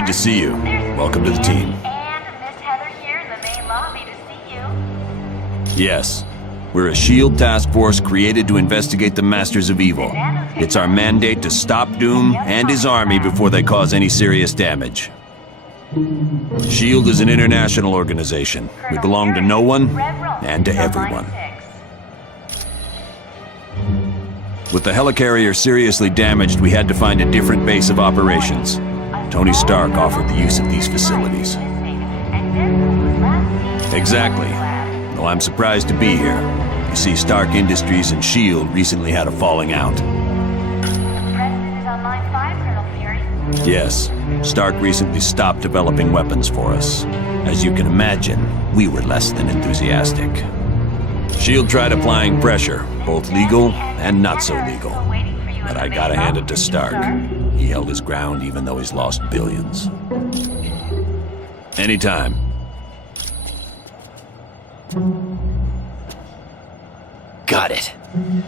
Good to see you. Welcome to the team. And Miss Heather here in the main lobby to see you. Yes. We're a SHIELD task force created to investigate the Masters of Evil. It's our mandate to stop Doom and his army before they cause any serious damage. SHIELD is an international organization. We belong to no one and to everyone. With the helicarrier seriously damaged, we had to find a different base of operations. Tony Stark offered the use of these facilities. Exactly. Well, I'm surprised to be here. You see, Stark Industries and SHIELD recently had a falling out. The president is on line 5, Colonel Fury. Yes, Stark recently stopped developing weapons for us. As you can imagine, we were less than enthusiastic. SHIELD tried applying pressure, both legal and not so legal. But I gotta hand it to Stark. He held his ground even though he's lost billions. Anytime. Got it.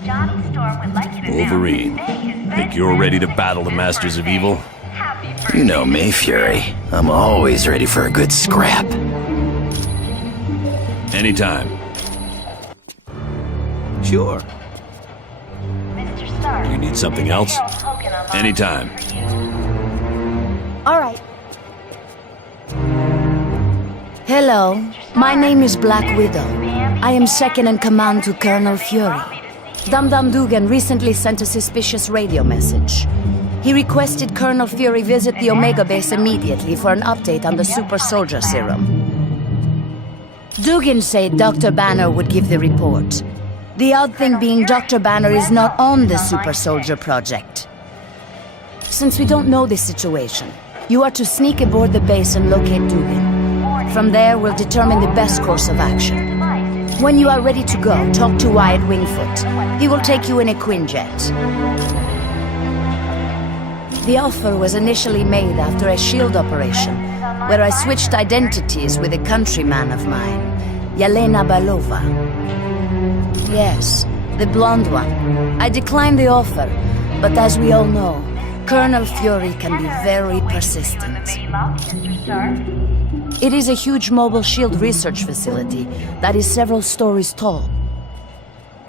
Johnny Storm would like you to Wolverine, think you're ready to battle the Masters of Evil? You know me, Fury. I'm always ready for a good scrap. Anytime. Sure. Mr. Stark, You need something else? Anytime. All right. Hello, my name is Black Widow. I am second in command to Colonel Fury. Dum Dugan recently sent a suspicious radio message. He requested Colonel Fury visit the Omega base immediately for an update on the super soldier serum. Dugan said Dr. Banner would give the report. The odd thing being Dr. Banner is not on the super soldier project. Since we don't know this situation, you are to sneak aboard the base and locate Dugan. From there, we'll determine the best course of action. When you are ready to go, talk to Wyatt Wingfoot. He will take you in a Quinjet. The offer was initially made after a SHIELD operation, where I switched identities with a countryman of mine, Yelena Belova. Yes, the blonde one. I declined the offer, but as we all know, Colonel Fury can be very persistent. It is a huge mobile SHIELD research facility that is several stories tall.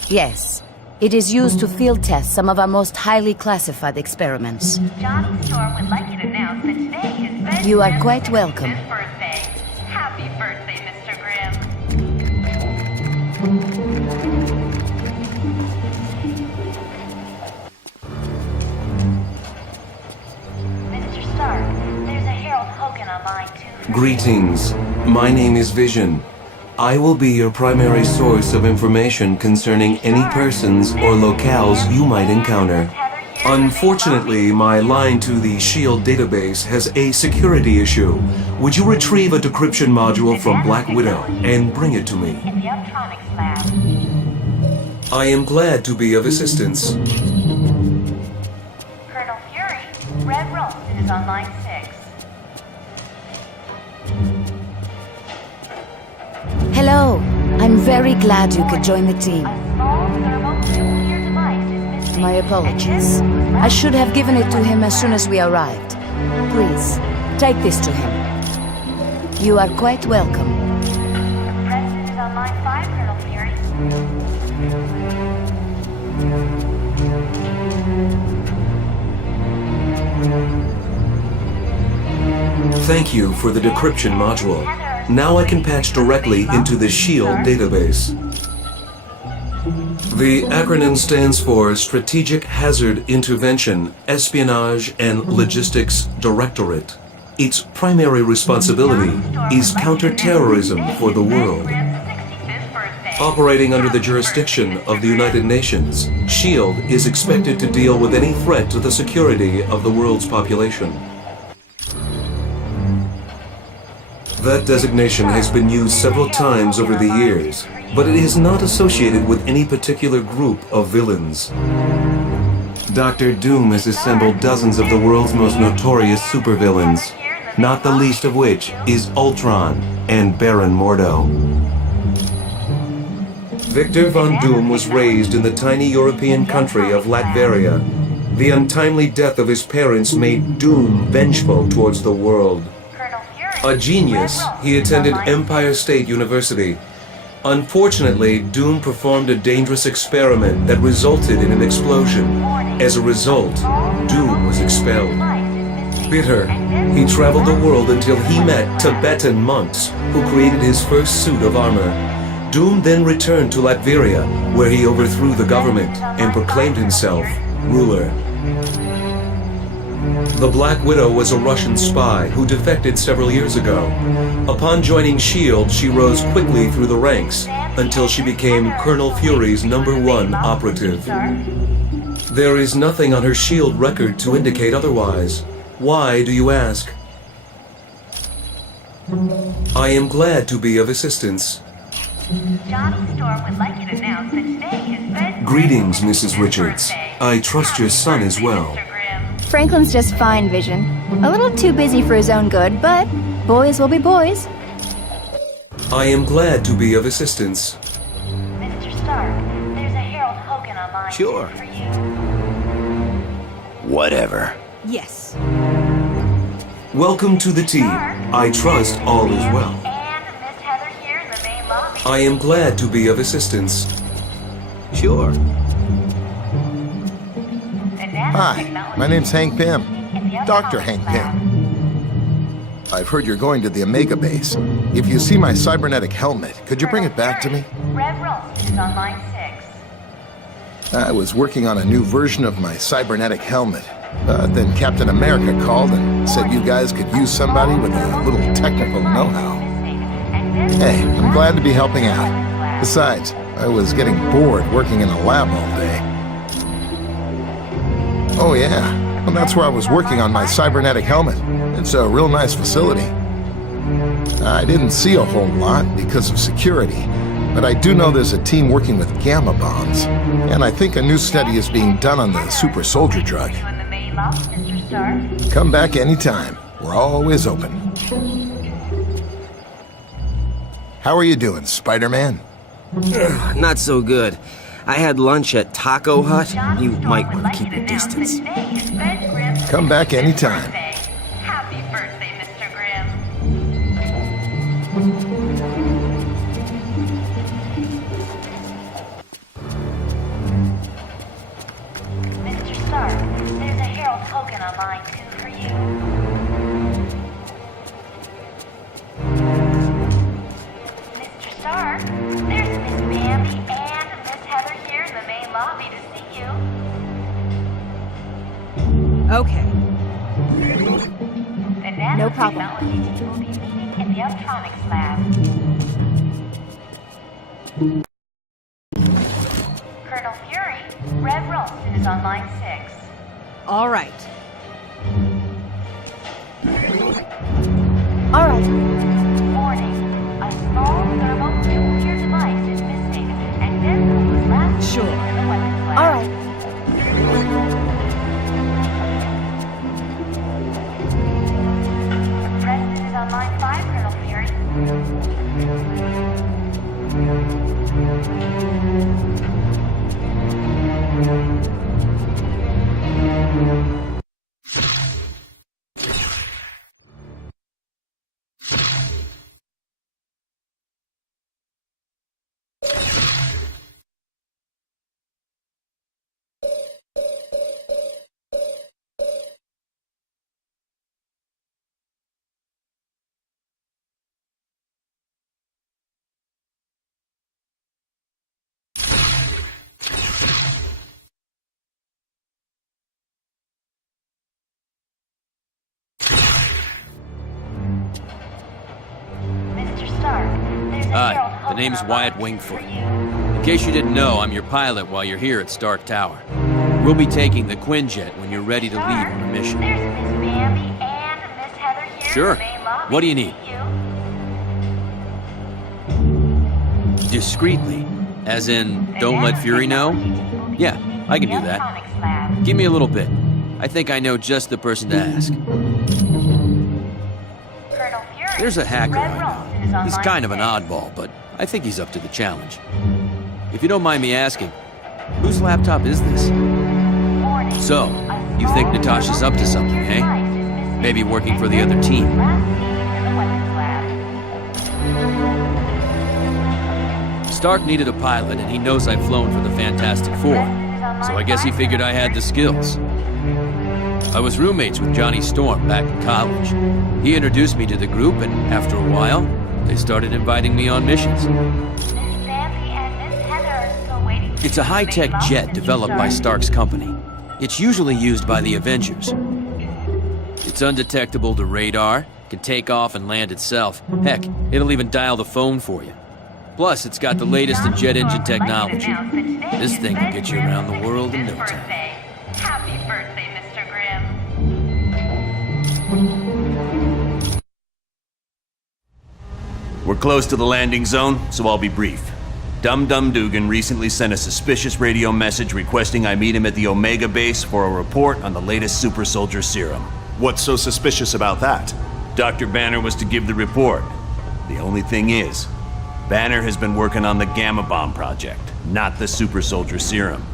Yes, it is used to field test some of our most highly classified experiments. Johnny Storm would like you to announce that today is Ben's You are quite welcome. birthday. Happy birthday, Mr. Grimm. Mr. Stark, there's a Harold Hogan on line 2. Greetings. My name is Vision. I will be your primary source of information concerning any persons or locales you might encounter. Unfortunately, my line to the SHIELD database has a security issue. Would you retrieve a decryption module from Black Widow and bring it to me? In the electronics lab. I am glad to be of assistance. Colonel Fury, Red Ralston is on line 6. Hello, I'm very glad you could join the team. A small thermonuclear device is missing. My apologies. I should have given it to him as soon as we arrived. Please, take this to him. You are quite welcome. The president is on line 5, Colonel Fury. Thank you for the decryption module. Now I can patch directly into the SHIELD database. The acronym stands for Strategic Hazard Intervention, Espionage and Logistics Directorate. Its primary responsibility is counterterrorism for the world. Operating under the jurisdiction of the United Nations, SHIELD is expected to deal with any threat to the security of the world's population. That designation has been used several times over the years, but it is not associated with any particular group of villains. Dr. Doom has assembled dozens of the world's most notorious supervillains, not the least of which is Ultron and Baron Mordo. Victor Von Doom was raised in the tiny European country of Latveria. The untimely death of his parents made Doom vengeful towards the world. Colonel Fury. A genius, he attended Empire State University. Unfortunately, Doom performed a dangerous experiment that resulted in an explosion. As a result, Doom was expelled. Bitter, he traveled the world until he met Tibetan monks who created his first suit of armor. Doom then returned to Latveria, where he overthrew the government and proclaimed himself ruler. The Black Widow was a Russian spy who defected several years ago. Upon joining S.H.I.E.L.D., she rose quickly through the ranks until she became Colonel Fury's #1 operative. There is nothing on her S.H.I.E.L.D. record to indicate otherwise. Why, do you ask? I am glad to be of assistance. Johnny Storm would like you to announce that today is Fred Greetings, Grimm's Mrs. Richards. birthday. I trust your son as well. Mr. Grimm. Franklin's just fine, Vision. A little too busy for his own good, but boys will be boys. I am glad to be of assistance. Mr. Stark, there's a Harold Hogan online Sure. for you. Whatever. Yes. Welcome to the team. I trust all is well. And Miss Heather here in the main lobby. I am glad to be of assistance. Sure. Hi, my name's Hank Pym. Dr. Hank Pym. I've heard you're going to the Omega base. If you see my cybernetic helmet, could you bring it back to me? Rev Ralston is on line 6. I was working on a new version of my cybernetic helmet. Then Captain America called and said you guys could use somebody with a little technical know-how. Hey, I'm glad to be helping out. Besides, I was getting bored working in a lab all day. Oh yeah, well, that's where I was working on my cybernetic helmet. It's a real nice facility. I didn't see a whole lot because of security, but I do know there's a team working with gamma bombs, and I think a new study is being done on the super soldier drug. You in the main lobby, Mr. Stark. Come back anytime. We're always open. How are you doing, Spider-Man? Not so good. I had lunch at Taco Hut. You might want to keep your distance. Come back anytime. Happy birthday, Mr. Grimm. Mr. Stark, there's a Harold Hogan on line 2 for you. Mr. Stark, there's Miss Bambi and Miss Heather here in the main lobby to see you. Okay. The No problem. nanotechnology team will be meeting in the Optronics lab. Colonel Fury, Rev Ralston is on line 6. All right. All right. Warning, a small thermonuclear device is missing, and Denzel was last Sure. seen in the weapons lab. All right. President is on line 5, Colonel Fury. Mr. Stark, there's a Hi, Harold the Hogan name's on Wyatt line 2 Wingfoot. for you. In case you didn't know, I'm your pilot while you're here at Stark Tower. We'll be taking the Quinjet when you're ready to leave on a mission. There's Miss Bambi and Miss Heather here Sure. in the main lobby What do you to need? see you. Discreetly. As in, don't let Fury know? Yeah, I can do that. Electronics lab. Give me a little bit. I think I know just the person to ask. Colonel Fury, There's a hacker Rev I Ralston is know. on He's line kind of an 6. oddball, but I think he's up to the challenge. If you don't mind me asking, whose laptop is this? Warning, So, you think Natasha's up to something, eh? Maybe working for the other team. Stark needed a pilot, and he knows I've flown for the Fantastic Four, so I guess he figured I had the skills. I was roommates with Johnny Storm back in college. He introduced me to the group, and after a while, they started inviting me on missions. It's a high-tech jet developed by Stark's company. It's usually used by the Avengers. It's undetectable to radar, can take off and land itself. Heck, it'll even dial the phone for you. Plus, it's got the latest in jet engine technology. This thing will get you around the world in no time. Happy birthday, Mr. Grimm. We're close to the landing zone, so I'll be brief. Dum-Dum Dugan recently sent a suspicious radio message requesting I meet him at the Omega base for a report on the latest super soldier serum. What's so suspicious about that? Dr. Banner was to give the report. The only thing is, Banner has been working on the Gamma Bomb project, not the super soldier serum.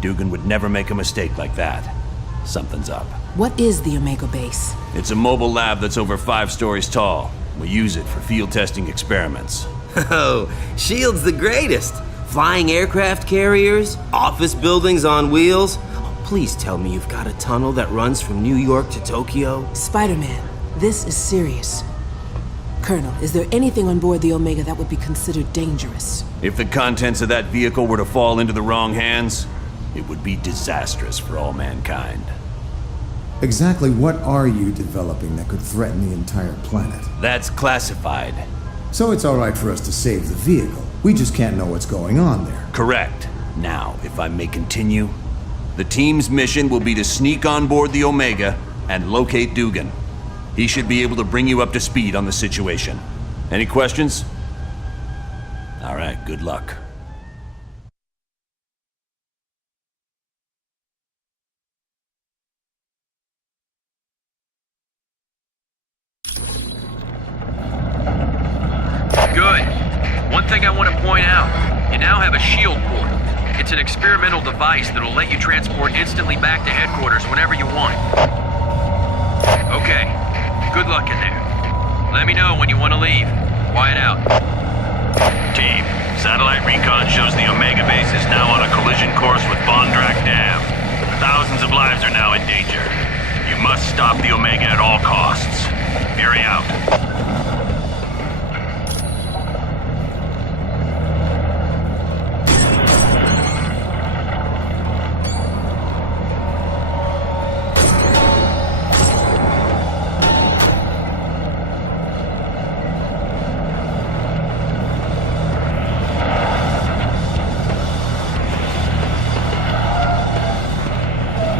Dugan would never make a mistake like that. Something's up. What is the Omega base? It's a mobile lab that's over 5 stories tall. We use it for field testing experiments. Oh, S.H.I.E.L.D.'s the greatest. Flying aircraft carriers, office buildings on wheels. Oh, please tell me you've got a tunnel that runs from New York to Tokyo. Spider-Man, this is serious. Colonel, is there anything on board the Omega that would be considered dangerous? If the contents of that vehicle were to fall into the wrong hands, it would be disastrous for all mankind. Exactly what are you developing that could threaten the entire planet? That's classified. So it's all right for us to save the vehicle. We just can't know what's going on there. Correct. Now, if I may continue, the team's mission will be to sneak on board the Omega and locate Dugan. He should be able to bring you up to speed on the situation. Any questions? All right, good luck. Good. One thing I want to point out, you now have a shield port. It's an experimental device that'll let you transport instantly back to headquarters whenever you want. Okay, good luck in there. Let me know when you want to leave. Quiet out. Team, satellite recon shows the Omega base is now on a collision course with Vondrak Dam. Thousands of lives are now in danger. You must stop the Omega at all costs. Fury out.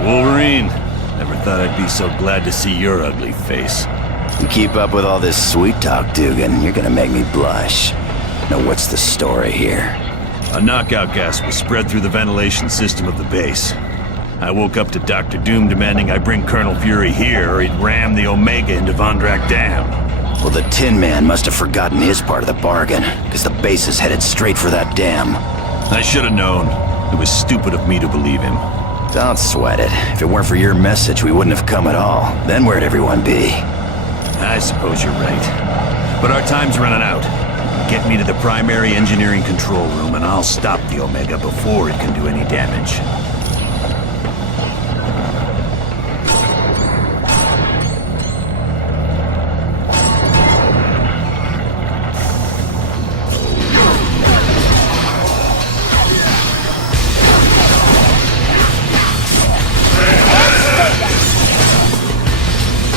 Wolverine, never thought I'd be so glad to see your ugly face. You keep up with all this sweet talk, Dugan, you're gonna make me blush. Now what's the story here? A knockout gas was spread through the ventilation system of the base. I woke up to Dr. Doom demanding I bring Colonel Fury here or he'd ram the Omega into Vondrak Dam. Well, the Tin Man must have forgotten his part of the bargain, because the base is headed straight for that dam. I should have known. It was stupid of me to believe him. Don't sweat it. If it weren't for your message, we wouldn't have come at all. Then where'd everyone be? I suppose you're right. But our time's running out. Get me to the primary engineering control room and I'll stop the Omega before it can do any damage.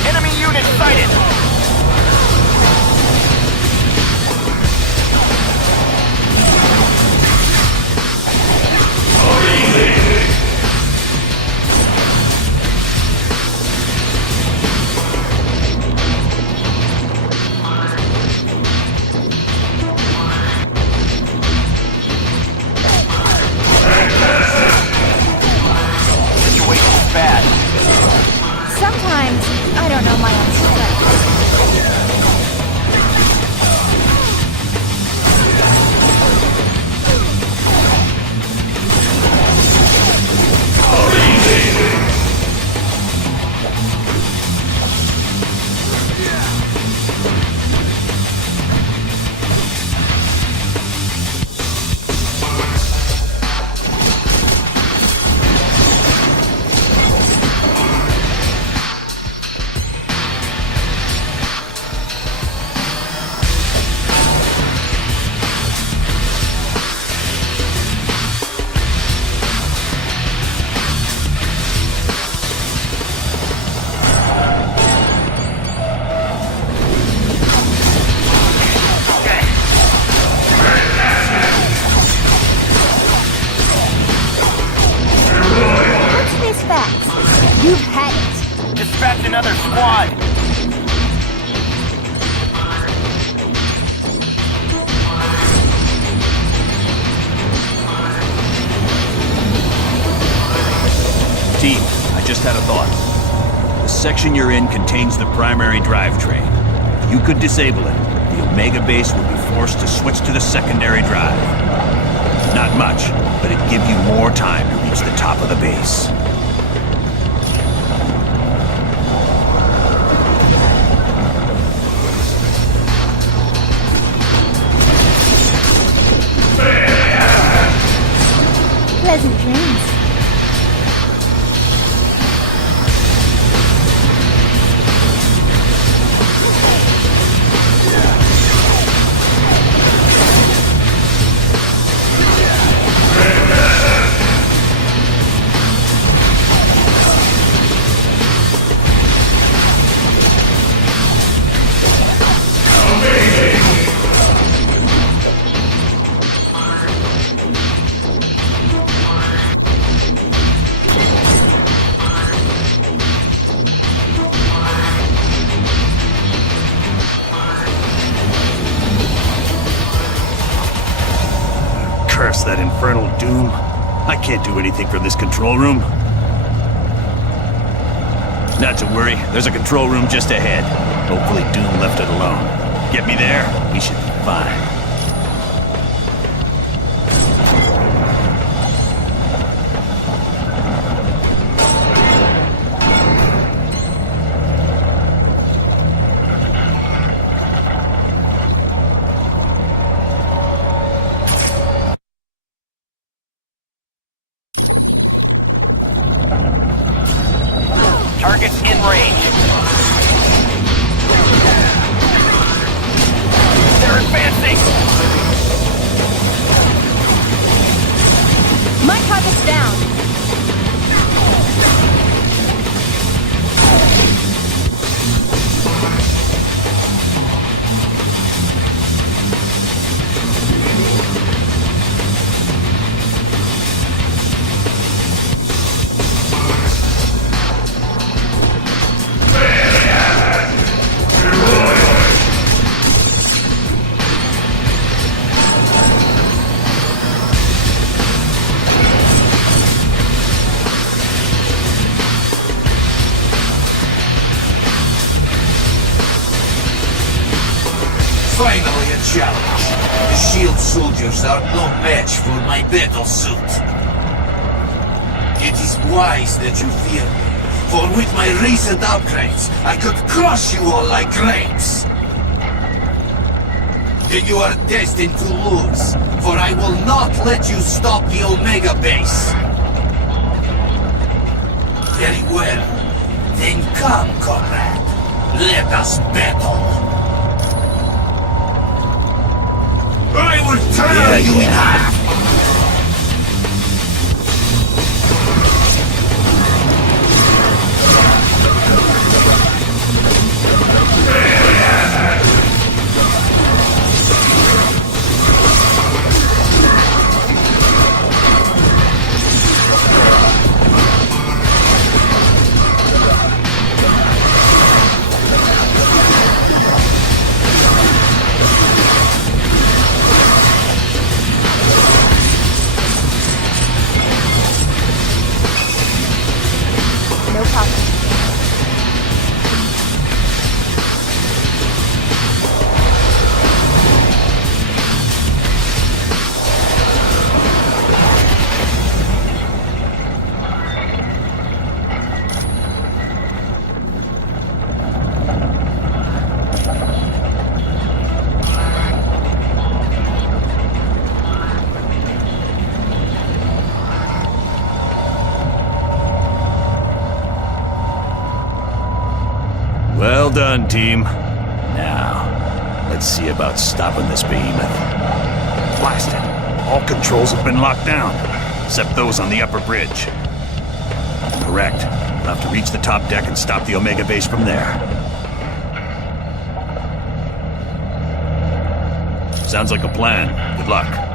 Enemy unit sighted! Easy. Team, I just had a thought. The section you're in contains the primary drivetrain. If you could disable it, the Omega base would be forced to switch to the secondary drive. Not much, but it'd give you more time to reach the top of the base. Pleasant dreams. Curse that infernal Doom. I can't do anything from this control room. Not to worry, there's a control room just ahead. Hopefully Doom left it alone. Get me there, we should be fine. Target's in range. They're advancing! My target's down. Finally a challenge. The shield soldiers are no match for my battle suit. It is wise that you fear me, for with my recent upgrades, I could crush you all like grapes. Then you are destined to lose, for I will not let you stop the Omega base. Very well. Then come, comrade. Let us battle. I will tear you in half! No problem. Well done, team. Now, let's see about stopping this behemoth. Blast it. All controls have been locked down, except those on the upper bridge. Correct. We'll have to reach the top deck and stop the Omega base from there. Sounds like a plan. Good luck.